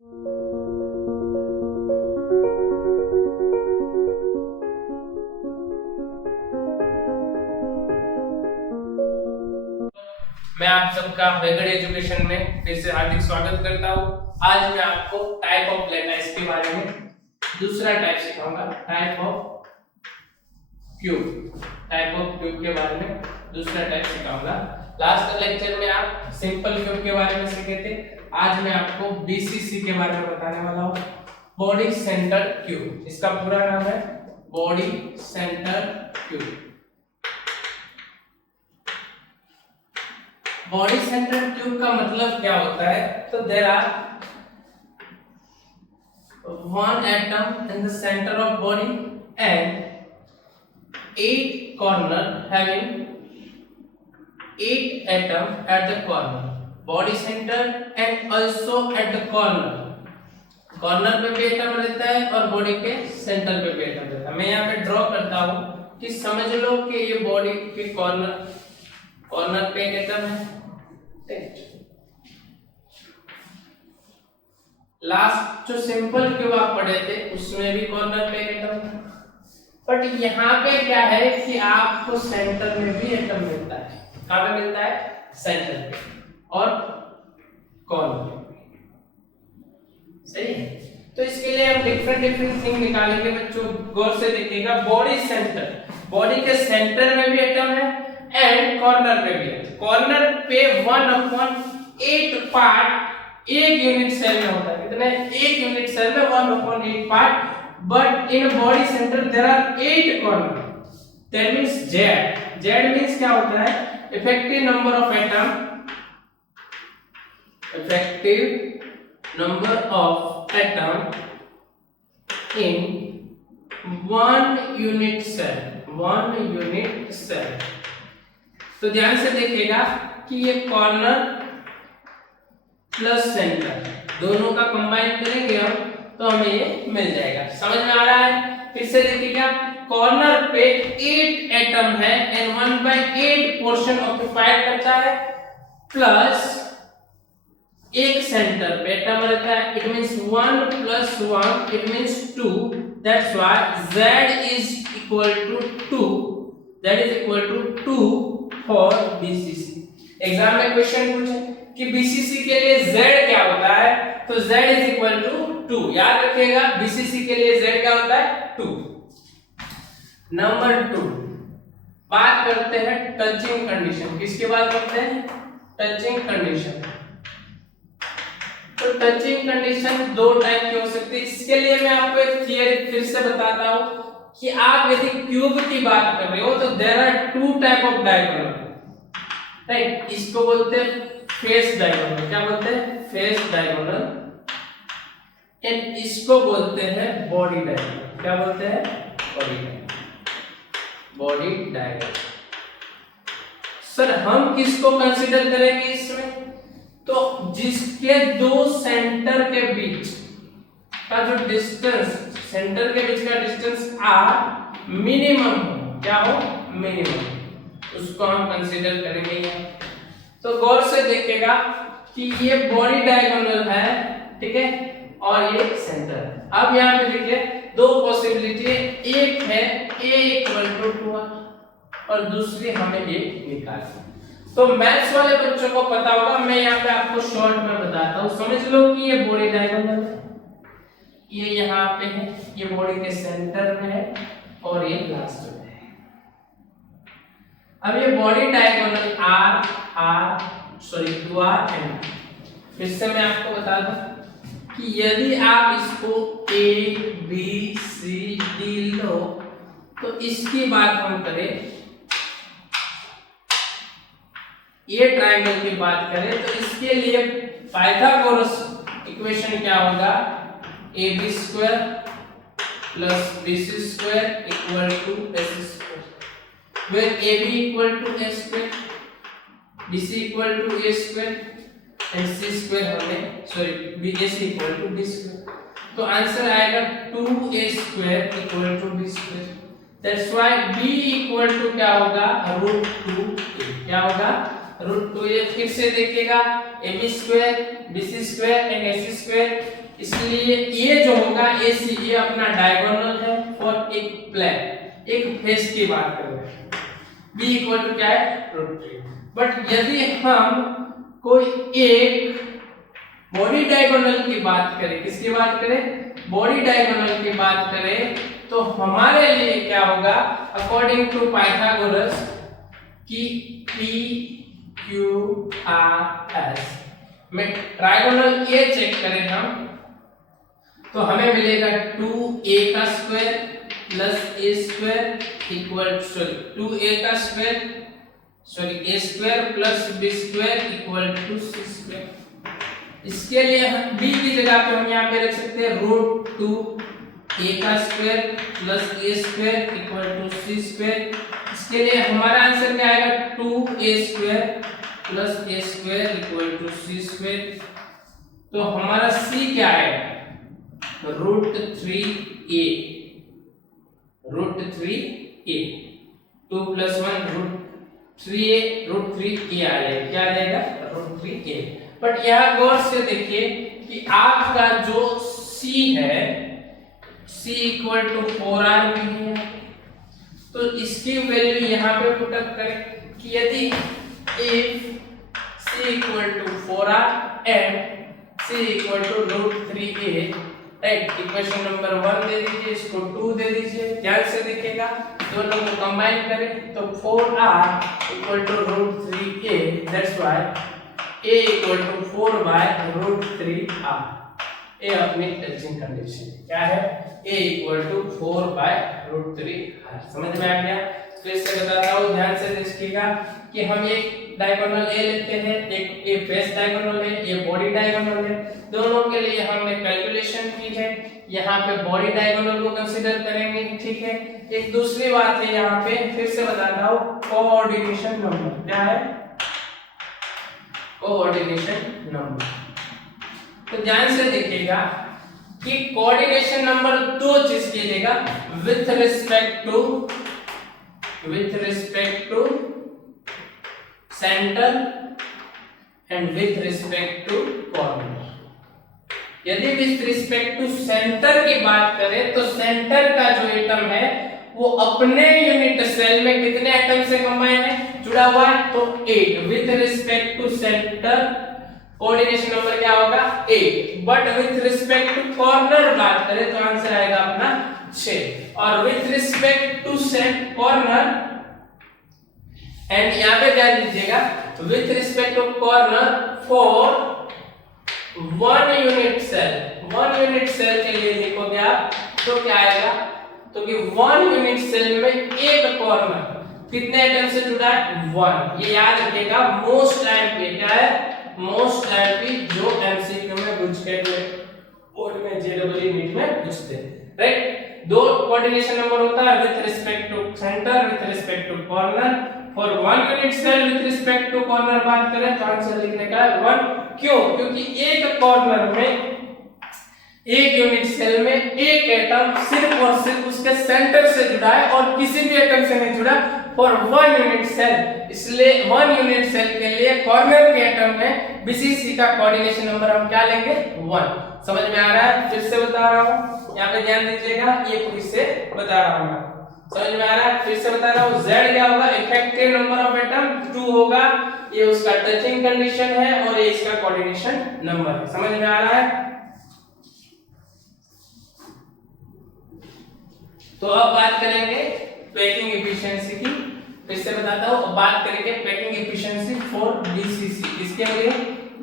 मैं आप सबका वेगड़ एजुकेशन में फिर से हार्दिक स्वागत करता हूँ। आज मैं आपको टाइप ऑफ लैटिस के बारे में दूसरा टाइप सिखाऊंगा, type of cube. Type of cube के बारे में दूसरा टाइप सिखाऊंगा। लास्ट लेक्चर में आप सिंपल क्यूब के बारे में सीखे थे। आज मैं आपको बीसीसी के बारे में बताने वाला हूँ, बॉडी सेंटर्ड क्यूब। इसका पूरा नाम है body centred cube. Body centred cube का मतलब क्या होता है? तो there are one atom in the center of body and 8 corner having 8 atom at the corner. Body center and also at the corner. Corner पे भी एटम रहता है और बॉडी के सेंटर पे भी एटम रहता है। मैं यहाँ पे ड्रॉ करता हूँ कि समझ लो कि ये बॉडी के कॉर्नर पे एक एटम है। लास्ट जो सिंपल क्यूब आप पढ़े थे उसमें भी कॉर्नर पे एटम था, बट यहाँ पे क्या है कि आपको सेंटर में भी एटम मिलता है। कहाँ पे मिलता है? सेंटर पे और कॉर्नर पे। सही है। तो इसके लिए हम डिफरेंट थिंग निकालेंगे बच्चों, गौर से देखिएगा। बॉडी सेंटर, बॉडी के सेंटर में भी एटम है एंड कॉर्नर पे भी है। कॉर्नर पे 1/8 पार्ट एक यूनिट सेल में होता है। कितने? एक यूनिट सेल में 1/8 part, but in body centre there are 8 corner. That means Z means क्या होता है? Effective number of atom, effective number of atom in 1 unit cell. तो ध्यान से देखिएगा कि ये कॉर्नर प्लस सेंटर दोनों का कंबाइन करेंगे हम तो हमें ये मिल जाएगा। समझ में आ रहा है? फिर से देखिएगा, कॉर्नर पे 8 एटम है एंड 1/8 पोर्शन ऑक्यूपाइड करता है, प्लस एक सेंटर पे एटम रहता है। It means 1 + 1 it means 2। That's why Z is equal to 2। That is equal to 2 for BCC। Exam में क्वेश्चन पूछे कि BCC के लिए Z क्या होता है, तो Z is equal to 2। याद रखिएगा, BCC के लिए Z क्या होता है? 2। नंबर 2, बात करते हैं टचिंग कंडीशन। किसकी बात करते हैं? Touching condition. तो टचिंग कंडीशन दो टाइप की हो सकती है। इसके लिए मैं आपको एक थियरी फिर से बताता हूं कि आप यदि क्यूब की बात कर रहे हो तो there are 2 type of diagonal, right? इसको बोलते हैं फेस डायगोनल। क्या बोलते हैं? Face diagonal. एंड इसको बोलते हैं बॉडी डायगोनल। क्या बोलते हैं? Body diagonal. सर हम किसको कंसीडर करेंगे इसमें? तो जिसके दो सेंटर के बीच का जो डिस्टेंस, सेंटर के बीच का डिस्टेंस r मिनिमम हो। क्या हो? मिनिमम, उसको हम कंसीडर करेंगे। तो गौर से देखिएगा कि ये बॉडी डायगोनल है, ठीक है, और ये सेंटर है। अब यहाँ पे देखिए दो पॉसिबिलिटी है। एक है a = 2 और दूसरी हमें a निकालनी। तो मैथ्स वाले बच्चों को पता होगा, मैं यहाँ पे आपको शॉर्ट में बताता हूँ। समझ लो कि ये बॉडी डायगोनल है, ये यहाँ पे है, ये बॉडी के सेंटर में है और ये लास्ट में है। अब ये बॉडी डायगोनल R एंड फिर से मैं आपको बता दूं कि यदि आप इसको A B C D लो तो इसकी बात हम करें, ये ट्रायंगल की बात करें तो इसके लिए पाइथागोरस इक्वेशन क्या होगा? AB² + BC² = AC², where AB = A², BC = A² and C² हमें AC = B²। तो आंसर आएगा 2A² = B²। That's why B = क्या होगा? √2A। क्या होगा? √2A। फिर से देखिएगा, AB² BC² and AC² इसलिए ये जो होगा AC ये अपना डायगोनल है फॉर एक प्लेन, एक फेस की बात कर रहे हैं। B इक्वल टू क्या है √3। बट यदि हम कोई एक बॉडी डायगोनल की बात करें, किसकी बात करें, बॉडी डायगोनल की बात करें, तो हमारे लिए क्या होगा अकॉर्डिंग टू पाइथागोरस कि PQRS में ट्रायगोनल ये चेक करें हम तो हमें मिलेगा 2a का square plus a square equal a square plus b square equal to c square. इसके लिए हम b की जगह पे हम यहाँ पे रख सकते हैं √2a का square plus a square equal to c square. इसके लिए हमारा आंसर क्या आएगा 2a square plus a square equal to c square. तो हमारा c क्या आएगा √3a 2 प्लस 1 √3a आ जाएगा, क्या आ जाएगा √3a। बट यहाँ गौर से देखिए कि आपका जो c है c इक्वल टू 4r भी है, तो इसकी वैल्यू यहाँ पे पुट अप करें कि यदि if c equal to 4r and c equal to √3a, right, equation number 1 दे दीजिए, इसको 2 दे दीजिए, ध्यान से देखिएगा, दोनों को कंबाइन करें तो 4r equal to √3a, that's why a equal to 4 by √3r। ये अपनी टचिंग कंडीशन क्या है, a equal to 4 by √3r। समझ में आ गया? फिर से बताता हूँ, ध्यान से देखिएगा कि हम एक डायगोनल a लेते हैं, एक a फेस डायगोनल है, ये बॉडी डायगोनल है, दोनों के लिए हमने कैलकुलेशन की है। यहाँ पे बॉडी डायगोनल को कंसीडर करेंगे, ठीक है। एक दूसरी बात है यहाँ पे, फिर से बताता हूँ, कोऑर्डिनेशन नंबर क्या है, कोऑर्डिनेशन नंबर। तो ध्यान से देखिएगा कि कोऑर्डिनेशन नंबर दो चीज कीजिएगा, with respect to centre and with respect to corner. यदि विथ रिस्पेक्ट टू सेंटर की बात करें तो सेंटर का जो एटम है वो अपने यूनिट सेल में कितने एटम से कंबाइन है, जुड़ा हुआ है, तो 8। With respect to centre coordination number क्या होगा 8। But with respect to corner बात करें तो आंसर आएगा अपना 6। और with respect to corner and यहाँ पे ध्यान दीजिएगा, with respect to corner for 1 unit cell के लिए लिखोगे आप तो क्या आएगा, तो कि 1 यूनिट सेल में एक कॉर्नर कितने एटम से जुड़ा है 1। ये याद रखिएगा, मोस्ट टाइम पे क्या है, मोस्ट टाइम पे जो एमसीक्यू में पूछते हैं और में जेडब्ल्यू नीट में पूछते हैं, राइट। दो कोऑर्डिनेशन नंबर होता है, with respect to centre, with respect to corner. For 1 unit cell with respect to corner बात करें तो आंसर लिखने का है 1। क्यों? क्योंकि एक कॉर्नर में, एक यूनिट सेल में एक एटम सिर्फ और सिर्फ उसके सेंटर से जुड़ा है और किसी भी एटम से नहीं जुड़ा फॉर 1 यूनिट सेल। इसलिए 1 यूनिट सेल के लिए कॉर्नर के एटम में बीसीसी का कोऑर्डिनेशन नंबर हम क्या लेंगे 1। समझ में आ रहा है? फिर से बता रहा हूं, यहाँ पे ध्यान दीजिएगा, ये फिर से बता रहा हूं, समझ में आ रहा है? फिर से बता रहा हूं, Z क्या होगा, इफेक्टिव नंबर ऑफ एटम 2 होगा, ये उसका टचिंग कंडीशन है और ये इसका कोऑर्डिनेशन नंबर है। समझ में आ रहा है? तो अब बात करेंगे पैकिंग एफिशिएंसी की। फिर से बताता हूं, अब बात करेंगे पैकिंग एफिशिएंसी फॉर बीसीसी। किसके लिए?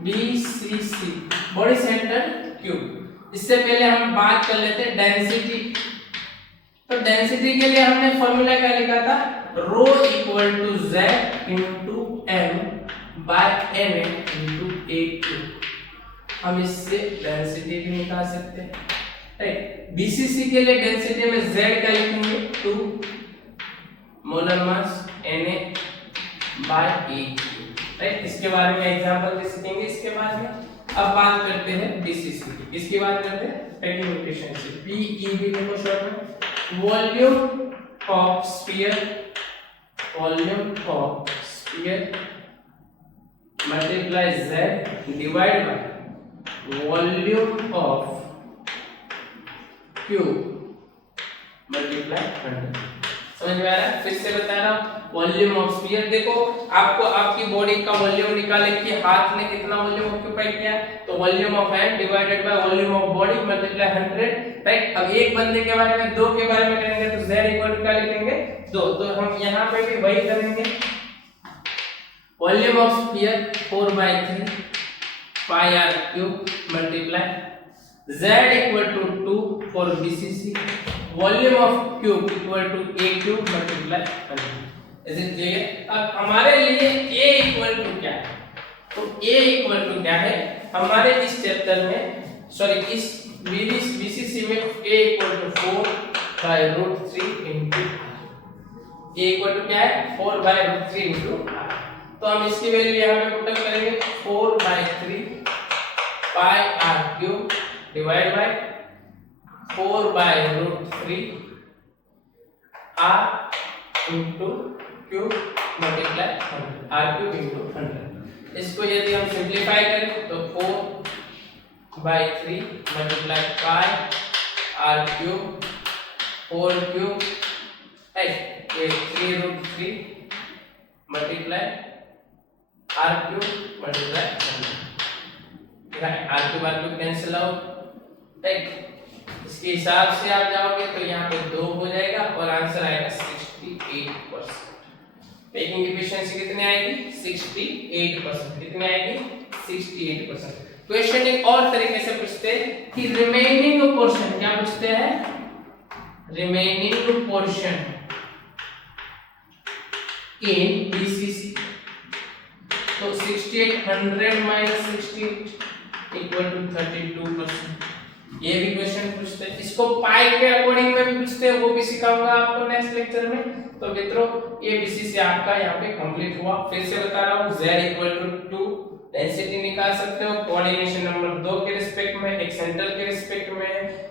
BCC, body centre cube. इससे पहले हम बात कर लेते हैं डेंसिटी। तो डेंसिटी के लिए हमने फॉर्मूला क्या लिखा था, rho equal to Z into M by N into A3। हम इससे डेंसिटी भी निकाल सकते हैं, राइट। बीसीसी के लिए डेंसिटी में Z का लिखेंगे 2 molar mass Na by A3, right. इसके बारे में एग्जांपल भी सीखेंगे इसके बाद में। अब बात करते हैं बीसीसी की, इसकी बात करते हैं पैकिंग एफिशिएंसी, PEB लिखो शॉर्ट में, volume of sphere multiply Z divide by volume of cube multiply 100। समझ में आ रहा है? फिर से बता रहा हूँ, वॉल्यूम ऑफ स्फीयर देखो, आपको आपकी बॉडी का वॉल्यूम निकाले कि हाथ ने कितना वॉल्यूम ऑक्यूपाई किया, तो volume of hand divided by volume of body multiply 100, right. अब एक बंदे के बारे में, दो के बारे में करेंगे तो z इक्वल टू क्या लिखेंगे, 2। तो हम यहाँ पे भी वही करेंगे, volume of sphere 4/3 pi r cube multiply z equal to 2 for BCC, volume of cube equal to a cube multiply 100। Is it clear? अब हमारे लिए a इक्वल टू क्या है, तो a इक्वल टू क्या है हमारे इस चैप्टर में, सॉरी इस BCC में a equal to 4/√3 into r। a equal to क्या है 4/√3 इनटू r। तो हम इसकी वैल्यू यहां पे पुट करेंगे 4/3 pi r cube divide by 4/√3 r into cube multiply 100, r cube into 100। इसको यदि हम सिंपलीफाई करें तो 4/3 multiply pi r cube 4 cube है 3√3 multiply r cube multiply 100, r cube cancel out, right. इसके हिसाब से आप जाओगे तो यहाँ पे 2 हो जाएगा और आंसर आएगा 68%। पेकिंग एफिशिएंसी कितनी आएगी 68%। कितनी आएगी 68%। क्वेश्चन एक और तरीके से पूछते हैं कि रिमेनिंग पोर्शन, क्या पूछते हैं, रिमेनिंग पोर्शन इन BCC, तो 6800 माइनस 68 इक्वल टू 32%। ये भी क्वेश्चन पूछते हैं, इसको पाई के अकॉर्डिंग में भी पूछते हैं, वो भी सिखाऊंगा आपको नेक्स्ट लेक्चर में। तो मित्रों ये BCC आपका यहाँ पे कंप्लीट हुआ। फिर से बता रहा हूँ z इक्वल टू 2, डेंसिटी निकाल सकते हो कोऑर्डिनेशन नंबर 2 के रिस्पेक्ट में, एक सेंटर के रिस्पेक्ट में,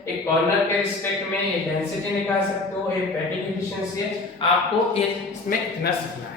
एक कॉर्नर के रिस्पेक्ट में, ये डेंसिटी निकाल सकते हो, ये पैकिंग एफिशिएंसी है। आपको इसमें इतना सीखना है।